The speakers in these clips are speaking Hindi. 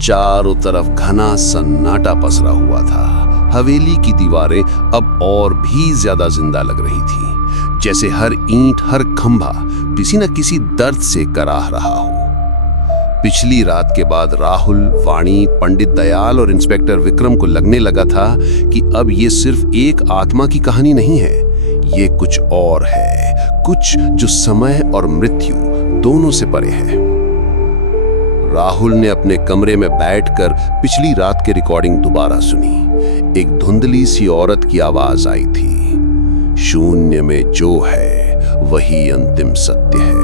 चारों तरफ घना सन्नाटा पसरा हुआ था। हवेली की दीवारें अब और भी ज्यादा जिंदा लग रही थी, जैसे हर ईंट, हर खंभा किसी न किसी दर्द से कराह रहा हो। पिछली रात के बाद राहुल, वाणी, पंडित दयाल और इंस्पेक्टर विक्रम को लगने लगा था कि अब ये सिर्फ एक आत्मा की कहानी नहीं है, ये कुछ और है, कुछ जो समय और मृत्यु दोनों से परे है। राहुल ने अपने कमरे में बैठकर पिछली रात की रिकॉर्डिंग दोबारा सुनी। एक धुंधली सी औरत की आवाज आई थी, शून्य में जो है वही अंतिम सत्य है,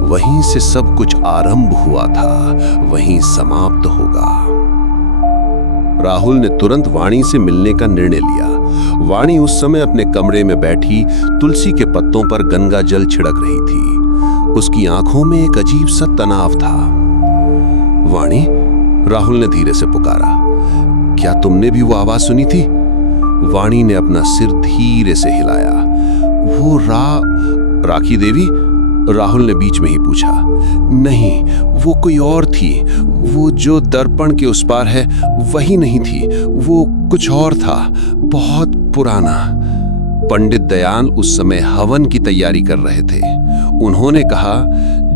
वहीं से सब कुछ आरंभ हुआ था, वहीं समाप्त होगा। राहुल ने तुरंत वाणी से मिलने का निर्णय लिया। वाणी उस समय अपने कमरे में बैठी तुलसी के पत्तों पर गंगा जल छिड़क रही थी। उसकी आंखों में एक अजीब सा तनाव था। वाणी, राहुल ने धीरे से पुकारा, क्या तुमने भी वो आवाज सुनी थी? वाणी ने अपना सिर धीरे से हिलाया। वो राखी देवी? राहुल ने बीच में ही पूछा। नहीं, वो कोई और थी। वो जो दर्पण के उस पार है वही नहीं थी, वो कुछ और था, बहुत पुराना। पंडित दयाल उस समय हवन की तैयारी कर रहे थे। उन्होंने कहा,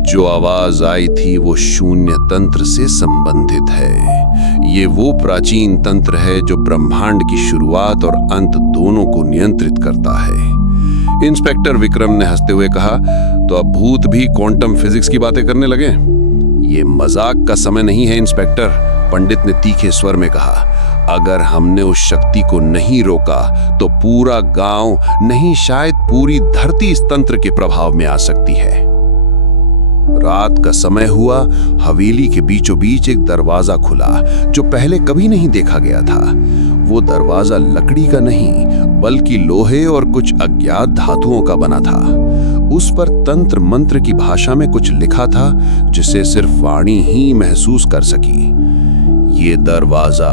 जो आवाज आई थी वो शून्य तंत्र से संबंधित है। ये वो प्राचीन तंत्र है जो ब्रह्मांड की शुरुआत और अंत दोनों को नियंत्रित करता है। इंस्पेक्टर विक्रम ने हंसते हुए कहा, तो अब भूत भी क्वांटम फिजिक्स की बातें करने लगे? ये मजाक का समय नहीं है इंस्पेक्टर, पंडित ने तीखे स्वर में कहा। अगर हमने उस शक्ति को नहीं रोका तो पूरा गांव, नहीं शायद पूरी धरती इस तंत्र के प्रभाव में आ सकती है। रात का समय हुआ। हवेली के बीचों बीच एक दरवाजा खुला जो पहले कभी नहीं देखा गया था। वो दरवाजा लकड़ी का नहीं बल्कि लोहे और कुछ अज्ञात धातुओं का बना था। उस पर तंत्र मंत्र की भाषा में कुछ लिखा था जिसे सिर्फ वाणी ही महसूस कर सकी। ये दरवाजा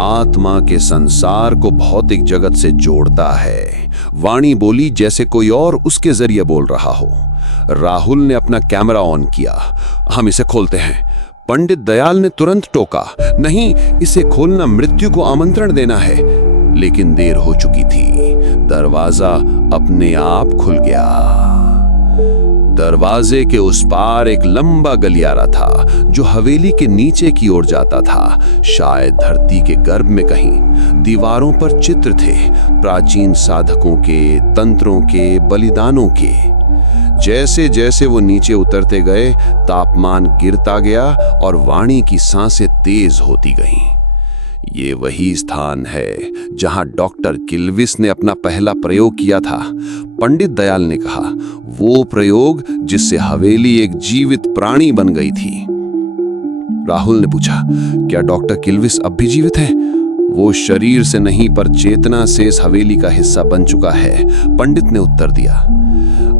आत्मा के संसार को भौतिक जगत से जोड़ता है, वाणी बोली जैसे कोई और उसके जरिए बोल रहा हो। राहुल ने अपना कैमरा ऑन किया। हम इसे खोलते हैं। पंडित दयाल ने तुरंत टोका, नहीं, इसे खोलना मृत्यु को आमंत्रण देना है। लेकिन देर हो चुकी थी। दरवाजा अपने आप खुल गया। दरवाजे के उस पार एक लंबा गलियारा था जो हवेली के नीचे की ओर जाता था, शायद धरती के गर्भ में कहीं। दीवारों पर चित्र थे, प्राचीन साधकों के, तंत्रों के, बलिदानों के। जैसे जैसे वो नीचे उतरते गए, तापमान गिरता गया और वाणी की सांसें तेज होती गईं। ये वही स्थान है जहां डॉक्टर किल्विस ने अपना पहला प्रयोग किया था, पंडित दयाल ने कहा। वो प्रयोग जिससे हवेली एक जीवित प्राणी बन गई थी। राहुल ने पूछा, क्या डॉक्टर किल्विस अब भी जीवित है? वो शरीर से नहीं पर चेतना से इस हवेली का हिस्सा बन चुका है, पंडित ने उत्तर दिया।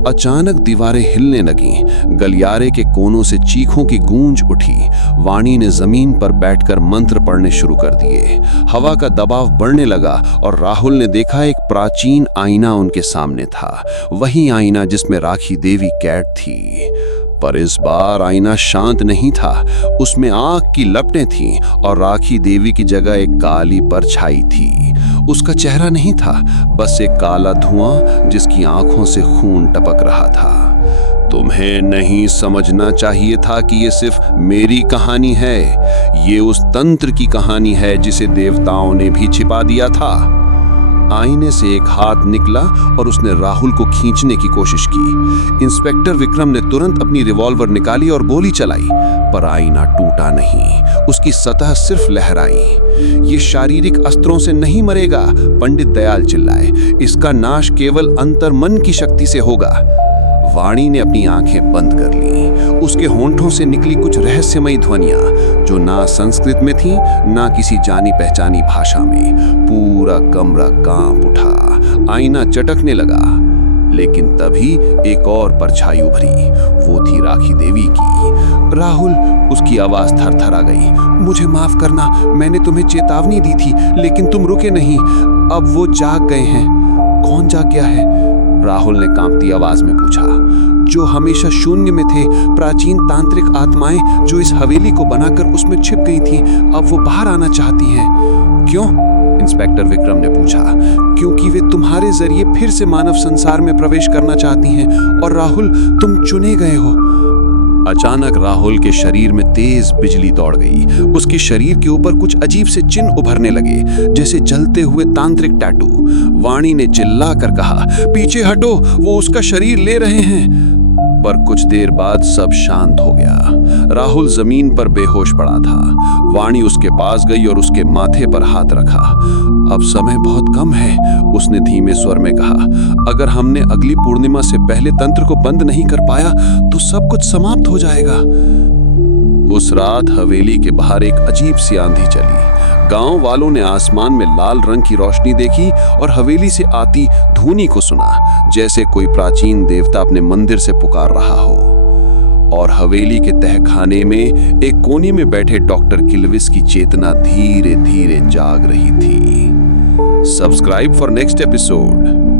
अचानक दीवारें हिलने लगीं, गलियारे के कोनों से चीखों की गूंज उठी। वाणी ने जमीन पर बैठकर मंत्र पढ़ने शुरू कर दिए। हवा का दबाव बढ़ने लगा और राहुल ने देखा एक प्राचीन आईना उनके सामने था, वही आईना जिसमें राखी देवी कैद थी। पर इस बार आईना शांत नहीं था, उसमें आंख की लपटें थीं और राखी देवी की जगह एक काली परछाई थी। उसका चेहरा नहीं था, बस एक काला धुआं जिसकी आंखों से खून टपक रहा था। तुम्हें नहीं समझना चाहिए था कि ये सिर्फ मेरी कहानी है, ये उस तंत्र की कहानी है जिसे देवताओं ने भी छिपा दिया था। आईने से एक हाथ निकला और उसने राहुल को खींचने की कोशिश की। इंस्पेक्टर विक्रम ने तुरंत अपनी रिवॉल्वर निकाली और गोली चलाई, पर आईना टूटा नहीं, उसकी सतह सिर्फ लहराई। ये शारीरिक अस्त्रों से नहीं मरेगा, पंडित दयाल चिल्लाए। इसका नाश केवल अंतर्मन की शक्ति से होगा। वाणी ने अपनी आंखें बंद कर ली। उसके होंठों से निकली कुछ रहस्यमयी ध्वनियां जो ना संस्कृत में थी ना किसी जानी पहचानी भाषा में। पूरा कमरा कांप उठा, आईना चटकने लगा। लेकिन तभी एक और परछाई उभरी, वो थी राखी देवी की। राहुल, उसकी आवाज थरथरा गई। मुझे माफ करना, मैंने तुम्हें चेतावनी दी थी लेकिन तुम रुके नहीं। अब वो जाग गए हैं। कौन जाग गया है? राहुल ने कांपती आवाज में पूछा। जो हमेशा शून्य में थे, प्राचीन तांत्रिक आत्माएं जो इस हवेली को बनाकर उसमें छिप गई थीं, अब वो बाहर आना चाहती हैं। क्यों? इंस्पेक्टर विक्रम ने पूछा। क्योंकि वे तुम्हारे जरिए फिर से मानव संसार में प्रवेश करना चाहती हैं, और राहुल, तुम चुने गए हो। अचानक राहुल के शरीर में तेज बिजली दौड़ गई। उसके शरीर के ऊपर कुछ अजीब से चिन्ह उभरने लगे, जैसे जलते हुए तांत्रिक टैटू। वाणी ने चिल्लाकर कहा, पीछे हटो, वो उसका शरीर ले रहे हैं। पर कुछ देर बाद सब शांत हो गया। राहुल जमीन पर बेहोश पड़ा था। वाणी उसके पास गई और उसके माथे पर हाथ रखा। अब समय बहुत कम है, उसने धीमे स्वर में कहा। अगर हमने अगली पूर्णिमा से पहले तंत्र को बंद नहीं कर पाया तो सब कुछ समाप्त हो जाएगा। उस रात हवेली के बाहर एक अजीब सी आंधी चली। गांव वालों ने आसमान में लाल रंग की रोशनी देखी और हवेली से आती धुनी को सुना, जैसे कोई प्राचीन देवता अपने मंदिर से पुकार रहा हो। और हवेली के तहखाने में एक कोने में बैठे डॉक्टर किल्विस की चेतना धीरे धीरे जाग रही थी। Subscribe for next episode.